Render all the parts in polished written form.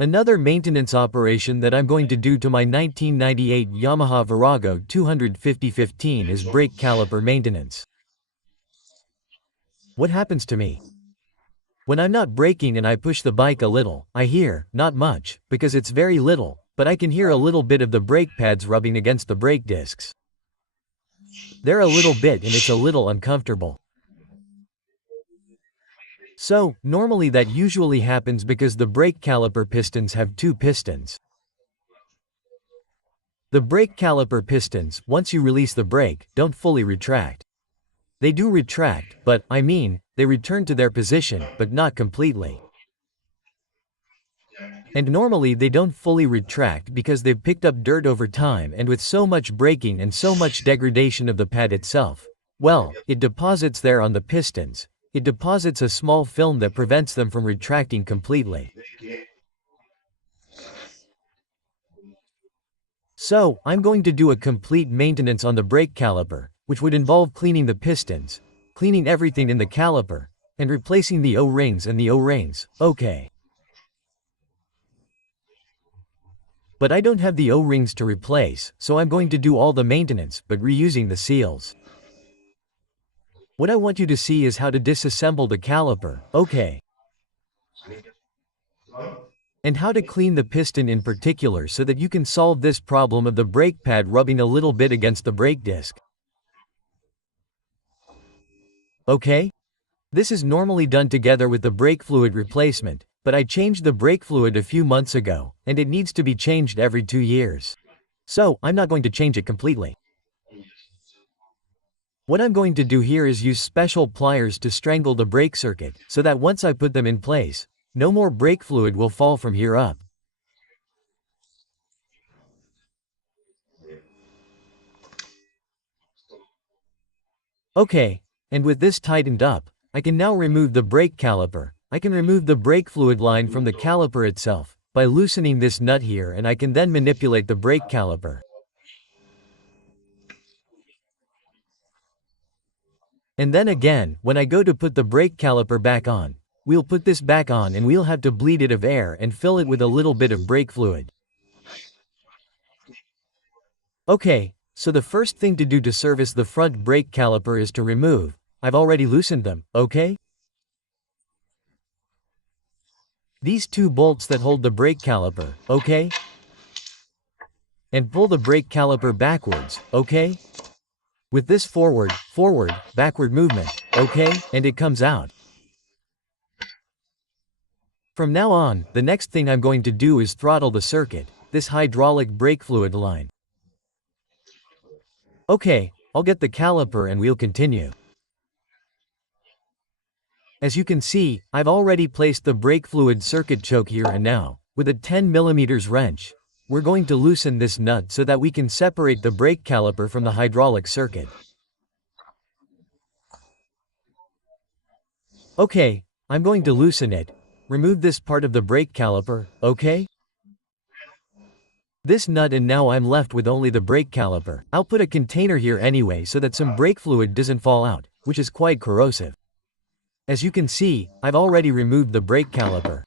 Another maintenance operation that I'm going to do to my 1998 Yamaha Virago 250/15 is brake caliper maintenance. What happens to me? When I'm not braking and I push the bike a little, I hear, not much, because it's very little, but I can hear a little bit of the brake pads rubbing against the brake discs. They're a little bit and it's a little uncomfortable. So, normally that usually happens because the brake caliper pistons have two pistons. The brake caliper pistons, once you release the brake, don't fully retract. They do retract, but, they return to their position, but not completely. And normally they don't fully retract because they've picked up dirt over time, and with so much braking and so much degradation of the pad itself, well, it deposits there on the pistons. It deposits a small film that prevents them from retracting completely. So, I'm going to do a complete maintenance on the brake caliper, which would involve cleaning the pistons, cleaning everything in the caliper, and replacing the O-rings and the O-rings, okay. But I don't have the O-rings to replace, so I'm going to do all the maintenance, but reusing the seals. What I want you to see is how to disassemble the caliper, okay. And how to clean the piston in particular so that you can solve this problem of the brake pad rubbing a little bit against the brake disc. Okay? This is normally done together with the brake fluid replacement, but I changed the brake fluid a few months ago, and it needs to be changed every 2 years. So, I'm not going to change it completely. What I'm going to do here is use special pliers to strangle the brake circuit, so that once I put them in place, no more brake fluid will fall from here up. Okay, and with this tightened up, I can now remove the brake caliper. I can remove the brake fluid line from the caliper itself, by loosening this nut here, and I can then manipulate the brake caliper. And then again, when I go to put the brake caliper back on, we'll put this back on and we'll have to bleed it of air and fill it with a little bit of brake fluid. Okay, so the first thing to do to service the front brake caliper is to remove. I've already loosened them, okay? These two bolts that hold the brake caliper, okay? And pull the brake caliper backwards, okay? With this forward, backward movement, okay? And it comes out. From now on, the next thing I'm going to do is throttle the circuit, this hydraulic brake fluid line. Okay, I'll get the caliper and we'll continue. As you can see, I've already placed the brake fluid circuit choke here, and now, with a 10mm wrench, we're going to loosen this nut so that we can separate the brake caliper from the hydraulic circuit. Okay, I'm going to loosen it. Remove this part of the brake caliper, okay? This nut, and now I'm left with only the brake caliper. I'll put a container here anyway so that some brake fluid doesn't fall out, which is quite corrosive. As you can see, I've already removed the brake caliper.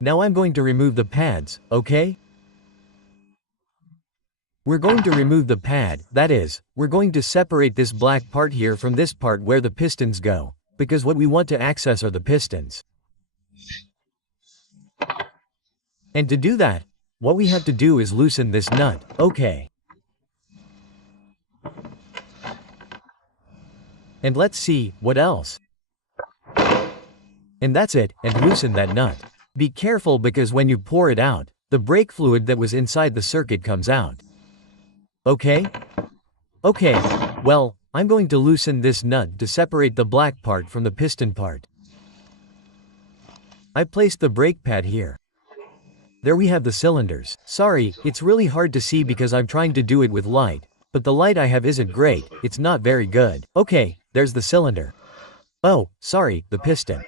Now I'm going to remove the pads, okay? We're going to remove the pad, that is, we're going to separate this black part here from this part where the pistons go, because what we want to access are the pistons. And to do that, what we have to do is loosen this nut, okay? And let's see, what else? And that's it, and loosen that nut. Be careful because when you pour it out, the brake fluid that was inside the circuit comes out. Okay? Okay, well, I'm going to loosen this nut to separate the black part from the piston part. I placed the brake pad here. There we have the cylinders. Sorry, it's really hard to see because I'm trying to do it with light, but the light I have isn't great, it's not very good. Okay, there's the cylinder. Oh, sorry, the piston.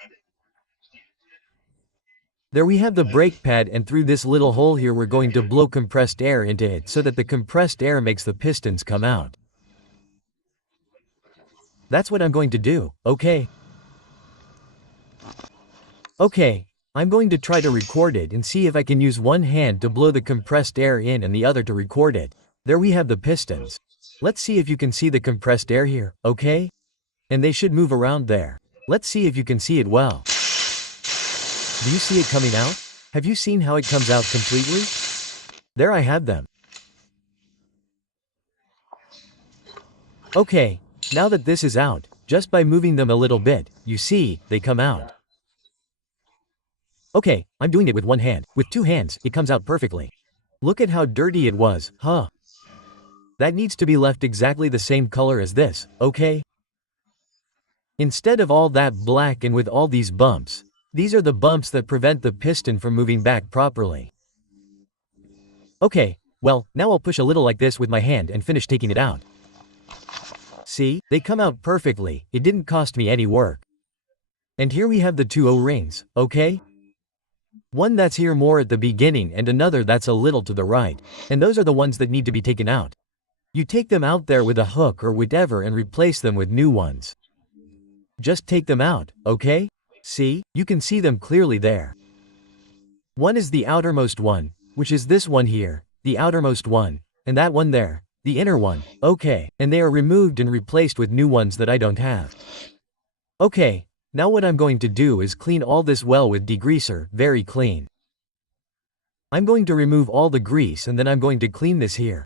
There we have the brake pad, and through this little hole here we're going to blow compressed air into it so that the compressed air makes the pistons come out. That's what I'm going to do, okay? Okay, I'm going to try to record it and see if I can use one hand to blow the compressed air in and the other to record it. There we have the pistons. Let's see if you can see the compressed air here, okay? And they should move around there. Let's see if you can see it well. Do you see it coming out? Have you seen how it comes out completely? There I have them. Okay, now that this is out, just by moving them a little bit, you see, they come out. Okay, I'm doing it with one hand. With two hands, it comes out perfectly. Look at how dirty it was, huh? That needs to be left exactly the same color as this, okay? Instead of all that black and with all these bumps, these are the bumps that prevent the piston from moving back properly. Okay, well, now I'll push a little like this with my hand and finish taking it out. See, they come out perfectly, it didn't cost me any work. And here we have the two O-rings, okay? One that's here more at the beginning and another that's a little to the right, and those are the ones that need to be taken out. You take them out there with a hook or whatever and replace them with new ones. Just take them out, okay? See, you can see them clearly there. One is the outermost one, which is this one here, the outermost one, and that one there, the inner one, okay, and they are removed and replaced with new ones that I don't have. Okay, now what I'm going to do is clean all this well with degreaser, very clean. I'm going to remove all the grease and then I'm going to clean this here.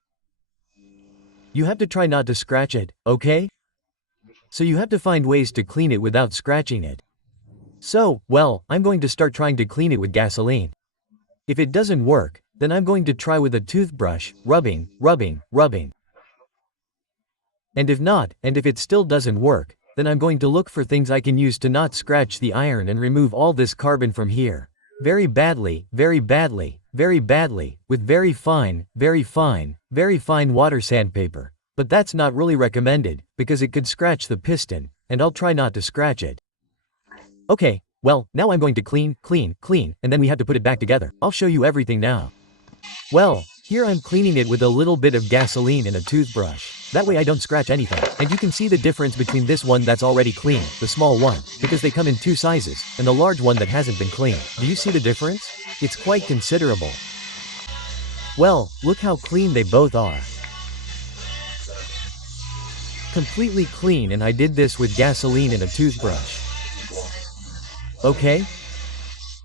You have to try not to scratch it, okay? So you have to find ways to clean it without scratching it. So, well, I'm going to start trying to clean it with gasoline. If it doesn't work, then I'm going to try with a toothbrush, rubbing. And if not, and if it still doesn't work, then I'm going to look for things I can use to not scratch the iron and remove all this carbon from here. Very badly, with very fine water sandpaper. But that's not really recommended, because it could scratch the piston, and I'll try not to scratch it. Okay, well, now I'm going to clean, and then we have to put it back together. I'll show you everything now. Well, here I'm cleaning it with a little bit of gasoline and a toothbrush. That way I don't scratch anything. And you can see the difference between this one that's already clean, the small one, because they come in two sizes, and the large one that hasn't been cleaned. Do you see the difference? It's quite considerable. Well, look how clean they both are. Completely clean, and I did this with gasoline and a toothbrush. Okay?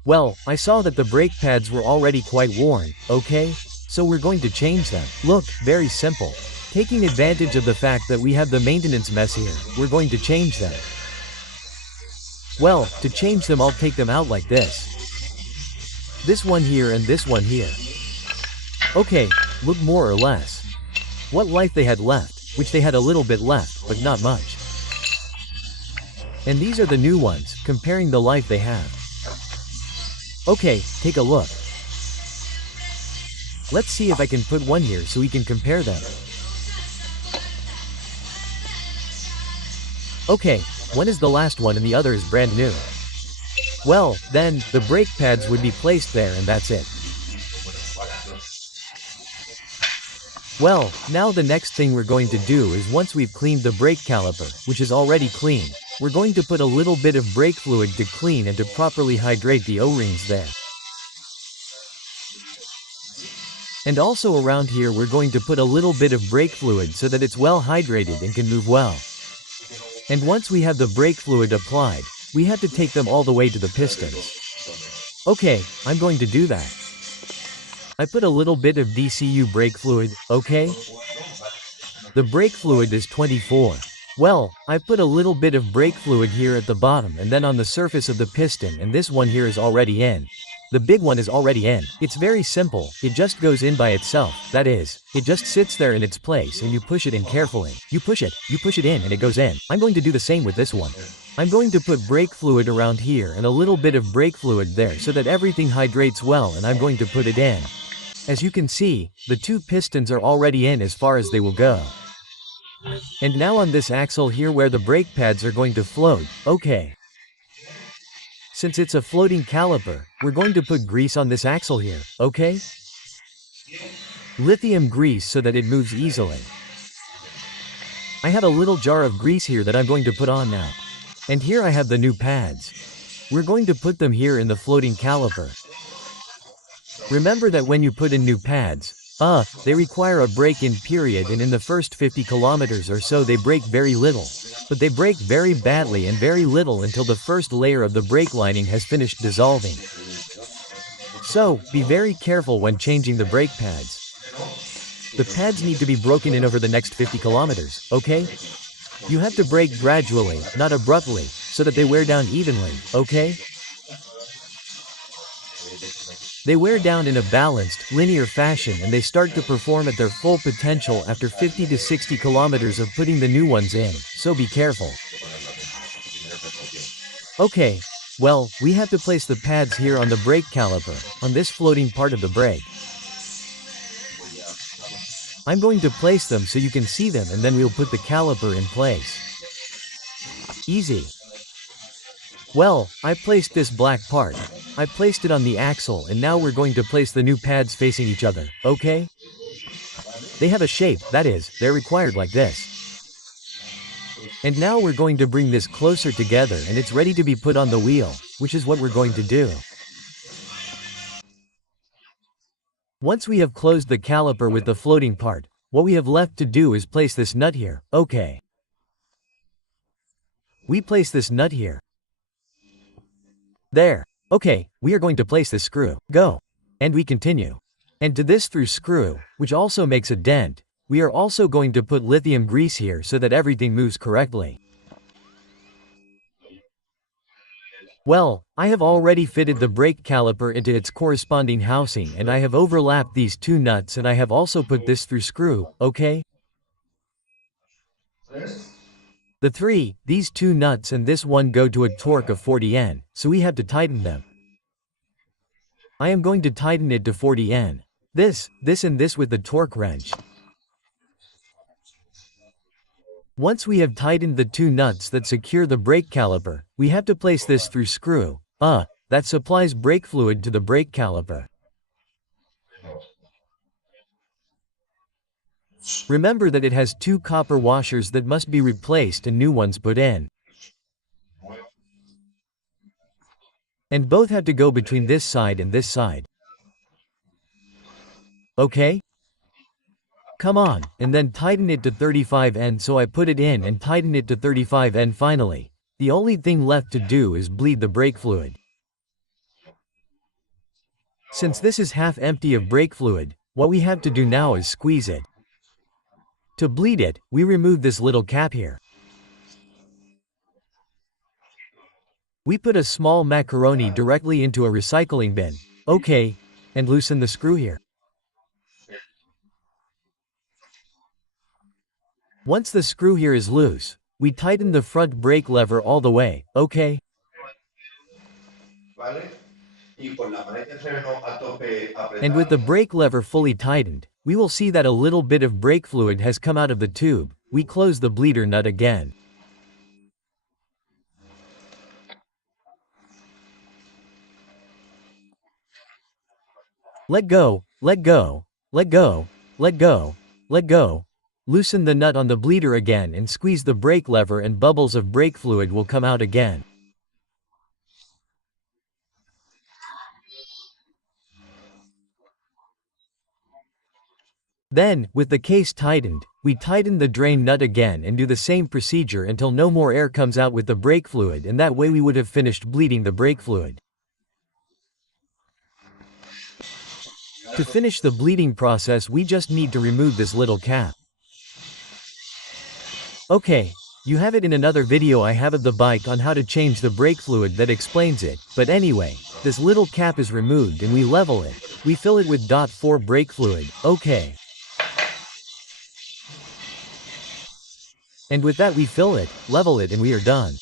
Well, I saw that the brake pads were already quite worn, okay? So we're going to change them. Look, very simple. Taking advantage of the fact that we have the maintenance mess here, we're going to change them. Well, to change them I'll take them out like this. This one here and this one here. Okay, look more or less. What life they had left, which they had a little bit left, but not much. And these are the new ones, comparing the life they have. Okay, take a look. Let's see if I can put one here so we can compare them. Okay, one is the last one and the other is brand new. Well, then, the brake pads would be placed there and that's it. Well, now the next thing we're going to do is once we've cleaned the brake caliper, which is already clean, we're going to put a little bit of brake fluid to clean and to properly hydrate the O-rings there. And also around here we're going to put a little bit of brake fluid so that it's well hydrated and can move well. And once we have the brake fluid applied, we have to take them all the way to the pistons. Okay, I'm going to do that. I put a little bit of DCU brake fluid, okay? The brake fluid is 24. Well, I put a little bit of brake fluid here at the bottom and then on the surface of the piston, and this one here is already in. The big one is already in. It's very simple, it just goes in by itself, that is, it just sits there in its place and you push it in carefully. You push it in and it goes in. I'm going to do the same with this one. I'm going to put brake fluid around here and a little bit of brake fluid there so that everything hydrates well, and I'm going to put it in. As you can see, the two pistons are already in as far as they will go. And now on this axle here where the brake pads are going to float, okay. Since it's a floating caliper, we're going to put grease on this axle here, okay? Lithium grease so that it moves easily. I have a little jar of grease here that I'm going to put on now. And here I have the new pads. We're going to put them here in the floating caliper. Remember that when you put in new pads, they require a break-in period, and in the first 50 kilometers or so they break very little. But they break very badly and very little until the first layer of the brake lining has finished dissolving. So, be very careful when changing the brake pads. The pads need to be broken in over the next 50 kilometers, okay? You have to brake gradually, not abruptly, so that they wear down evenly, okay? They wear down in a balanced, linear fashion, and they start to perform at their full potential after 50 to 60 kilometers of putting the new ones in, so be careful. Okay, well, we have to place the pads here on the brake caliper, on this floating part of the brake. I'm going to place them so you can see them, and then we'll put the caliper in place. Easy. Well, I placed this black part. I placed it on the axle, and now we're going to place the new pads facing each other, okay? They have a shape, that is, they're required like this. And now we're going to bring this closer together, and it's ready to be put on the wheel, which is what we're going to do. Once we have closed the caliper with the floating part, what we have left to do is place this nut here, okay? We place this nut here. There. Okay, we are going to place this screw. Go. And we continue. And to this through screw, which also makes a dent, we are also going to put lithium grease here so that everything moves correctly. Well, I have already fitted the brake caliper into its corresponding housing, and I have overlapped these two nuts, and I have also put this through screw, okay? These two nuts and this one go to a torque of 40 N, so we have to tighten them. I am going to tighten it to 40 N. This and this with the torque wrench. Once we have tightened the two nuts that secure the brake caliper, we have to place this through screw, that supplies brake fluid to the brake caliper. Remember that it has two copper washers that must be replaced and new ones put in. And both have to go between this side and this side. Okay? Come on, and then tighten it to 35 N, so I put it in and tighten it to 35 N finally. The only thing left to do is bleed the brake fluid. Since this is half empty of brake fluid, what we have to do now is squeeze it. To bleed it, we remove this little cap here. We put a small macaroni directly into a recycling bin, okay, and loosen the screw here. Once the screw here is loose, we tighten the front brake lever all the way, okay? And with the brake lever fully tightened, we will see that a little bit of brake fluid has come out of the tube. We close the bleeder nut again. Let go, let go, let go, let go, let go. Loosen the nut on the bleeder again and squeeze the brake lever, and bubbles of brake fluid will come out again. Then, with the case tightened, we tighten the drain nut again and do the same procedure until no more air comes out with the brake fluid, and that way we would have finished bleeding the brake fluid. To finish the bleeding process, we just need to remove this little cap. Okay, you have it in another video I have of the bike on how to change the brake fluid that explains it, but anyway, this little cap is removed and we level it. We fill it with .4 brake fluid, okay. And with that we fill it, level it, and we are done.